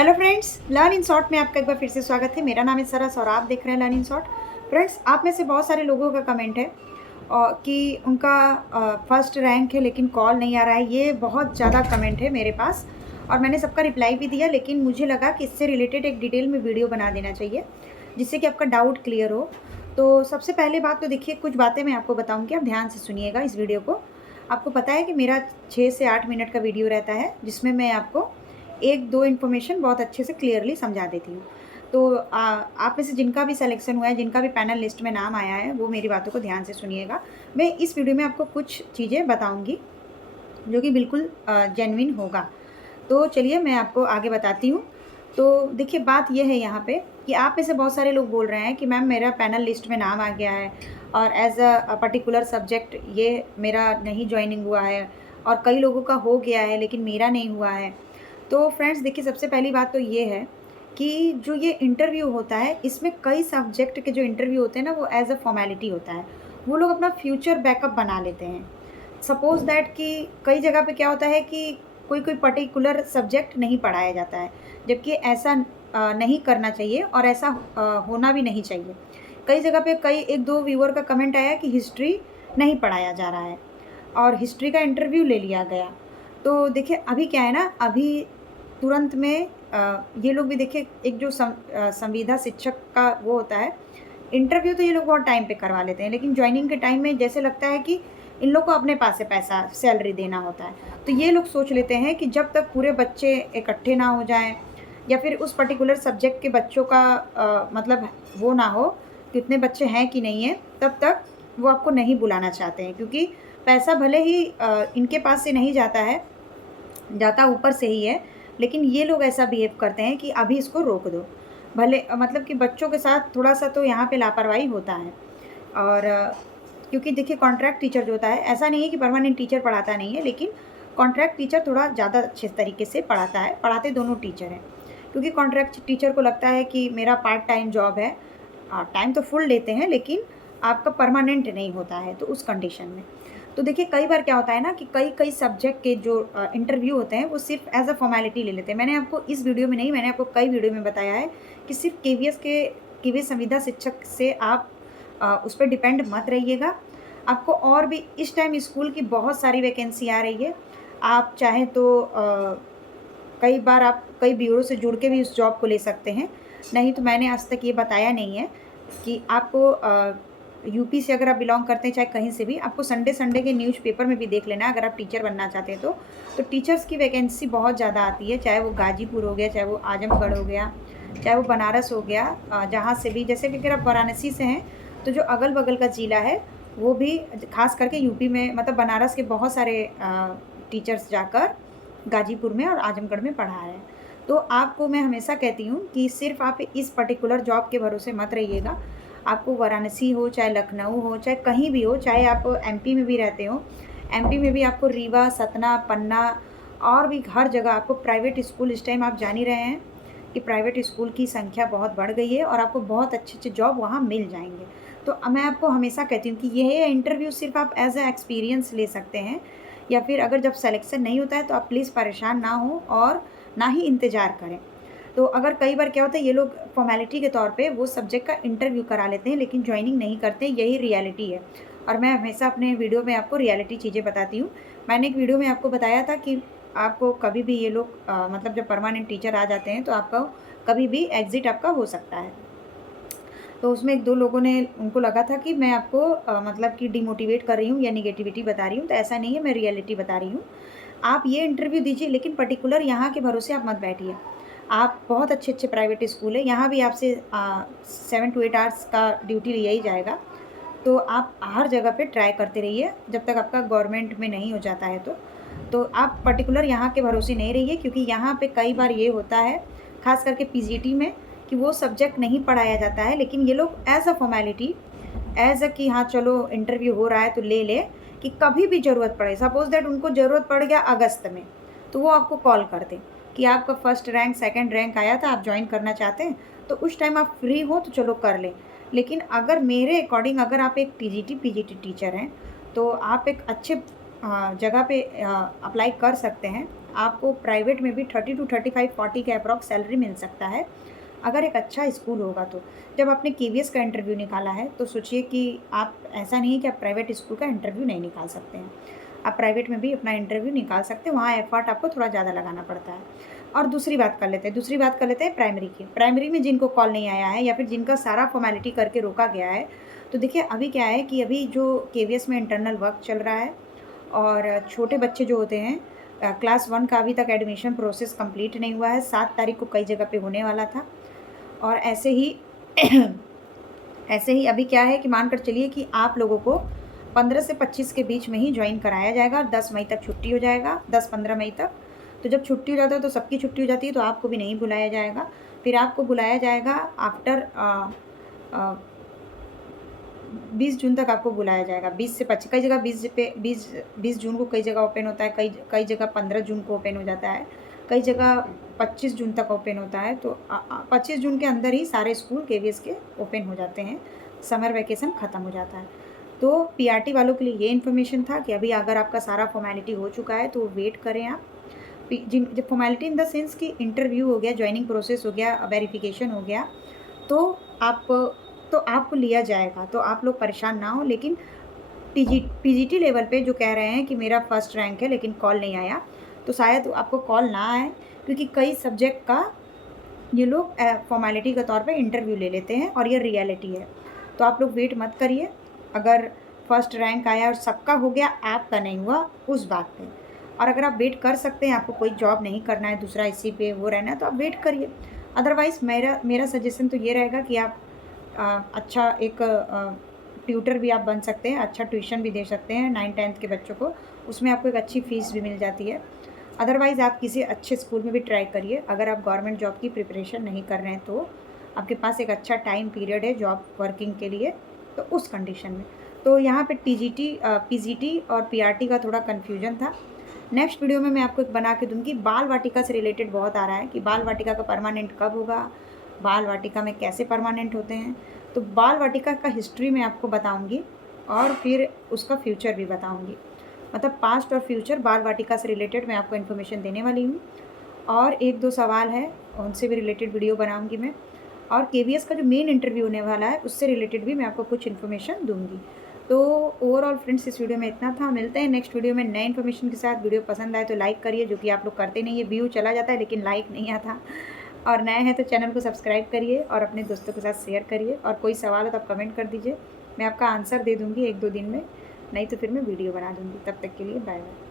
Hello friends, learn in short में आपका एक बार फिर से स्वागत है। मेरा नाम है सरस और आप देख रहे हैं लर्न इन शॉर्ट। फ्रेंड्स, आप में से बहुत सारे लोगों का कमेंट है कि उनका फर्स्ट रैंक है लेकिन कॉल नहीं आ रहा है। ये बहुत ज़्यादा कमेंट है मेरे पास और मैंने सबका रिप्लाई भी दिया, लेकिन मुझे लगा कि इससे रिलेटेड एक डिटेल में वीडियो बना देना चाहिए जिससे कि आपका डाउट क्लियर हो। तो सबसे पहले बात तो देखिए, कुछ बातें मैं आपको बताऊँगी, आप ध्यान से सुनिएगा इस वीडियो को। आपको पता है कि मेरा 6 से 8 मिनट का वीडियो रहता है जिसमें मैं आपको एक दो इन्फॉर्मेशन बहुत अच्छे से क्लियरली समझा देती हूँ। तो आप में से जिनका भी सिलेक्शन हुआ है, जिनका भी पैनल लिस्ट में नाम आया है, वो मेरी बातों को ध्यान से सुनिएगा। मैं इस वीडियो में आपको कुछ चीज़ें बताऊँगी जो कि बिल्कुल जेन्युइन होगा। तो चलिए मैं आपको आगे बताती हूँ। तो देखिए, बात ये है यहाँ पे कि आप में से बहुत सारे लोग बोल रहे हैं कि मैम मेरा पैनल लिस्ट में नाम आ गया है और एज़ अ पर्टिकुलर सब्जेक्ट ये मेरा नहीं जॉइनिंग हुआ है, और कई लोगों का हो गया है लेकिन मेरा नहीं हुआ है। तो फ्रेंड्स देखिए, सबसे पहली बात तो ये है कि जो ये इंटरव्यू होता है, इसमें कई सब्जेक्ट के जो इंटरव्यू होते हैं ना, वो एज अ फॉर्मेलिटी होता है। वो लोग अपना फ्यूचर बैकअप बना लेते हैं। सपोज दैट कि कई जगह पे क्या होता है कि कोई कोई पर्टिकुलर सब्जेक्ट नहीं पढ़ाया जाता है, जबकि ऐसा नहीं करना चाहिए और ऐसा होना भी नहीं चाहिए। कई जगह पे कई एक दो व्यूअर का कमेंट आया कि हिस्ट्री नहीं पढ़ाया जा रहा है और हिस्ट्री का इंटरव्यू ले लिया गया। तो देखिए, अभी क्या है ना, अभी तुरंत में ये लोग भी देखिए, एक जो संविदा शिक्षक का वो होता है इंटरव्यू, तो ये लोग बहुत टाइम पे करवा लेते हैं, लेकिन ज्वाइनिंग के टाइम में जैसे लगता है कि इन लोग को अपने पास से पैसा सैलरी देना होता है। तो ये लोग सोच लेते हैं कि जब तक पूरे बच्चे इकट्ठे ना हो जाएं, या फिर उस पर्टिकुलर सब्जेक्ट के बच्चों का मतलब वो ना हो, कितने बच्चे हैं कि नहीं है, तब तक वो आपको नहीं बुलाना चाहते हैं, क्योंकि पैसा भले ही इनके पास से नहीं जाता है, जाता ऊपर से ही है, लेकिन ये लोग ऐसा बिहेव करते हैं कि अभी इसको रोक दो। भले मतलब कि बच्चों के साथ थोड़ा-सा तो यहाँ पे लापरवाही होता है। और क्योंकि देखिए, कॉन्ट्रैक्ट टीचर जो होता है, ऐसा नहीं है कि परमानेंट टीचर पढ़ाता नहीं है, लेकिन कॉन्ट्रैक्ट टीचर थोड़ा ज़्यादा अच्छे तरीके से पढ़ाता है, पढ़ाते दोनों टीचर हैं। क्योंकि कॉन्ट्रैक्ट टीचर को लगता है कि मेरा पार्ट टाइम जॉब है, टाइम तो फुल लेते हैं लेकिन आपका परमानेंट नहीं होता है, तो उस कंडीशन में। तो देखिए, कई बार क्या होता है ना कि कई कई सब्जेक्ट के जो इंटरव्यू होते हैं, वो सिर्फ एज अ फॉर्मेलिटी ले लेते हैं। मैंने आपको इस वीडियो में नहीं, मैंने आपको कई वीडियो में बताया है कि सिर्फ केवीएस संविदा शिक्षक से आप उस पर डिपेंड मत रहिएगा। आपको और भी इस टाइम स्कूल की बहुत सारी वैकेंसी आ रही है। आप चाहें तो कई बार आप कई ब्यूरो से जुड़ के भी उस जॉब को ले सकते हैं। नहीं तो मैंने आज तक ये बताया नहीं है कि आपको यूपी से अगर आप बिलॉन्ग करते हैं, चाहे कहीं से भी, आपको संडे संडे के न्यूज़पेपर में भी देख लेना है, अगर आप टीचर बनना चाहते हैं तो टीचर्स की वैकेंसी बहुत ज़्यादा आती है, चाहे वो गाजीपुर हो गया, चाहे वो आजमगढ़ हो गया, चाहे वो बनारस हो गया, जहाँ से भी। जैसे कि अगर आप वाराणसी से हैं तो जो अगल बगल का ज़िला है, वो भी खास करके यूपी में, मतलब बनारस के बहुत सारे टीचर्स जाकर गाजीपुर में और आजमगढ़ में पढ़ा रहे हैं। तो आपको मैं हमेशा कहती हूँ कि सिर्फ आप इस पर्टिकुलर जॉब के भरोसे मत रहिएगा। आपको वाराणसी हो, चाहे लखनऊ हो, चाहे कहीं भी हो, चाहे आप एमपी में भी रहते हो, एमपी में भी आपको रीवा, सतना, पन्ना और भी हर जगह आपको प्राइवेट स्कूल, इस टाइम आप जान ही रहे हैं कि प्राइवेट स्कूल की संख्या बहुत बढ़ गई है और आपको बहुत अच्छे अच्छे जॉब वहाँ मिल जाएंगे। तो मैं आपको हमेशा कहती हूँ कि यह इंटरव्यू सिर्फ आप एज ए एक्सपीरियंस ले सकते हैं, या फिर अगर जब सेलेक्शन नहीं होता है तो आप प्लीज़ परेशान ना हो और ना ही इंतज़ार करें। तो अगर कई बार क्या होता है, ये लोग फॉर्मेलिटी के तौर पे वो सब्जेक्ट का इंटरव्यू करा लेते हैं लेकिन ज्वाइनिंग नहीं करते, यही रियलिटी है। और मैं हमेशा अपने वीडियो में आपको रियलिटी चीज़ें बताती हूँ। मैंने एक वीडियो में आपको बताया था कि आपको कभी भी ये लोग मतलब जब परमानेंट टीचर आ जाते हैं तो आपका कभी भी एग्ज़िट आपका हो सकता है। तो उसमें एक दो लोगों ने, उनको लगा था कि मैं आपको मतलब कि डिमोटिवेट कर रही हूँ या निगेटिविटी बता रही हूँ, तो ऐसा नहीं है, मैं रियलिटी बता रही हूँ। आप ये इंटरव्यू दीजिए, लेकिन पर्टिकुलर यहाँ के भरोसे आप मत बैठिए। आप बहुत अच्छे अच्छे प्राइवेट स्कूल है, यहाँ भी आपसे 7 to 8 आवर्स का ड्यूटी लिया ही जाएगा। तो आप हर जगह पे ट्राई करते रहिए जब तक आपका गवर्नमेंट में नहीं हो जाता है। तो आप पर्टिकुलर यहाँ के भरोसे नहीं रहिए, क्योंकि यहाँ पे कई बार ये होता है, ख़ास करके पीजीटी में, कि वो सब्जेक्ट नहीं पढ़ाया जाता है, लेकिन ये लोग as a formality, as a कि हाँ चलो इंटरव्यू हो रहा है तो ले ले, कि कभी भी ज़रूरत पड़े, सपोज दैट उनको ज़रूरत पड़ गया अगस्त में, तो वो आपको कॉल कर दें कि आपका फर्स्ट रैंक, सेकंड रैंक आया था, आप ज्वाइन करना चाहते हैं, तो उस टाइम आप फ्री हो तो चलो कर लें। लेकिन अगर मेरे अकॉर्डिंग अगर आप एक पीजीटी टीचर हैं, तो आप एक अच्छे जगह पे अप्लाई कर सकते हैं। आपको प्राइवेट में भी 30 टू 35 40 के अप्रॉक्स सैलरी मिल सकता है, अगर एक अच्छा स्कूल होगा तो। जब आपने केवीएस का इंटरव्यू निकाला है तो सोचिए कि आप, ऐसा नहीं है कि आप प्राइवेट स्कूल का इंटरव्यू नहीं निकाल सकते हैं। आप प्राइवेट में भी अपना इंटरव्यू निकाल सकते हैं, वहाँ एफर्ट आपको थोड़ा ज़्यादा लगाना पड़ता है। और दूसरी बात कर लेते हैं, प्राइमरी की। प्राइमरी में जिनको कॉल नहीं आया है या फिर जिनका सारा फॉर्मेलिटी करके रोका गया है, तो देखिए अभी क्या है कि अभी जो केवीएस में इंटरनल वर्क चल रहा है और छोटे बच्चे जो होते हैं क्लास 1 का अभी तक एडमिशन प्रोसेस कंप्लीट नहीं हुआ है, 7 तारीख को कई जगह पे होने वाला था। और ऐसे ही ऐसे ही अभी क्या है कि मानकर चलिए कि आप लोगों को 15 से 25 के बीच में ही ज्वाइन कराया जाएगा और 10 मई तक छुट्टी हो जाएगा, 10-15 मई तक। तो जब छुट्टी हो जाता है तो सबकी छुट्टी हो जाती है, तो आपको भी नहीं बुलाया जाएगा। फिर आपको बुलाया जाएगा आफ्टर 20 जून तक आपको बुलाया जाएगा। 20 से 25, कई जगह 20 जून को कई जगह ओपन होता है, कई जगह 15 जून को ओपन हो जाता है, कई जगह 25 जून तक ओपन होता है। तो 25 जून के अंदर ही सारे स्कूल केवीएस के ओपन हो जाते हैं, समर वैकेशन ख़त्म हो जाता है। तो पीआरटी वालों के लिए ये इन्फॉर्मेशन था कि अभी अगर आपका सारा फॉर्मेलिटी हो चुका है तो वेट करें आप। जिन जब फॉर्मेलिटी इन द सेंस कि इंटरव्यू हो गया, ज्वाइनिंग प्रोसेस हो गया, वेरिफिकेशन हो गया, तो आप तो आपको लिया जाएगा, तो आप लोग परेशान ना हो। लेकिन पीजीटी लेवल पे जो कह रहे हैं कि मेरा फर्स्ट रैंक है लेकिन कॉल नहीं आया, तो शायद आपको कॉल ना आए, क्योंकि कई सब्जेक्ट का ये लोग फॉर्मेलिटी के तौर पे इंटरव्यू ले लेते हैं और ये रियलिटी है। तो आप लोग वेट मत करिए। अगर फर्स्ट रैंक आया और सबका हो गया, आपका नहीं हुआ, उस बात पे। और अगर आप वेट कर सकते हैं, आपको कोई जॉब नहीं करना है, दूसरा इसी पे वो रहना है, तो आप वेट करिए। अदरवाइज़ मेरा सजेशन तो ये रहेगा कि आप अच्छा एक ट्यूटर भी आप बन सकते हैं, अच्छा ट्यूशन भी दे सकते हैं 9th-10th के बच्चों को, उसमें आपको एक अच्छी फ़ीस भी मिल जाती है। अदरवाइज़ आप किसी अच्छे स्कूल में भी ट्राई करिए, अगर आप गवर्नमेंट जॉब की प्रिपरेशन नहीं कर रहे हैं तो। आपके पास एक अच्छा टाइम पीरियड है जॉब वर्किंग के लिए, तो उस कंडीशन में। तो यहाँ पे पीजीटी और पीआरटी का थोड़ा कन्फ्यूजन था। नेक्स्ट वीडियो में मैं आपको एक बना के दूँगी। बाल वाटिका से रिलेटेड बहुत आ रहा है कि बाल वाटिका का परमानेंट कब होगा, बाल वाटिका में कैसे परमानेंट होते हैं। तो बाल वाटिका का हिस्ट्री मैं आपको बताऊँगी और फिर उसका फ्यूचर भी बताऊँगी। मतलब पास्ट और फ्यूचर बाल वाटिका से रिलेटेड मैं आपको इन्फॉर्मेशन देने वाली हूँ। और 1-2 सवाल है, उनसे भी रिलेटेड वीडियो बनाऊँगी मैं। और केवीएस का जो मेन इंटरव्यू होने वाला है, उससे रिलेटेड भी मैं आपको कुछ इन्फॉर्मेशन दूँगी। तो ओवरऑल फ्रेंड्स, इस वीडियो में इतना था। मिलते हैं नेक्स्ट वीडियो में नए इन्फॉर्मेशन के साथ। वीडियो पसंद आए तो लाइक करिए, जो कि आप लोग करते नहीं है। व्यू चला जाता है लेकिन लाइक नहीं आता। और नए हैं तो चैनल को सब्सक्राइब करिए और अपने दोस्तों के साथ शेयर करिए। और कोई सवाल हो तो आप कमेंट कर दीजिए, मैं आपका आंसर दे दूँगी 1-2 दिन में, नहीं तो फिर मैं वीडियो बना दूँगी। तब तक के लिए बाय बाय।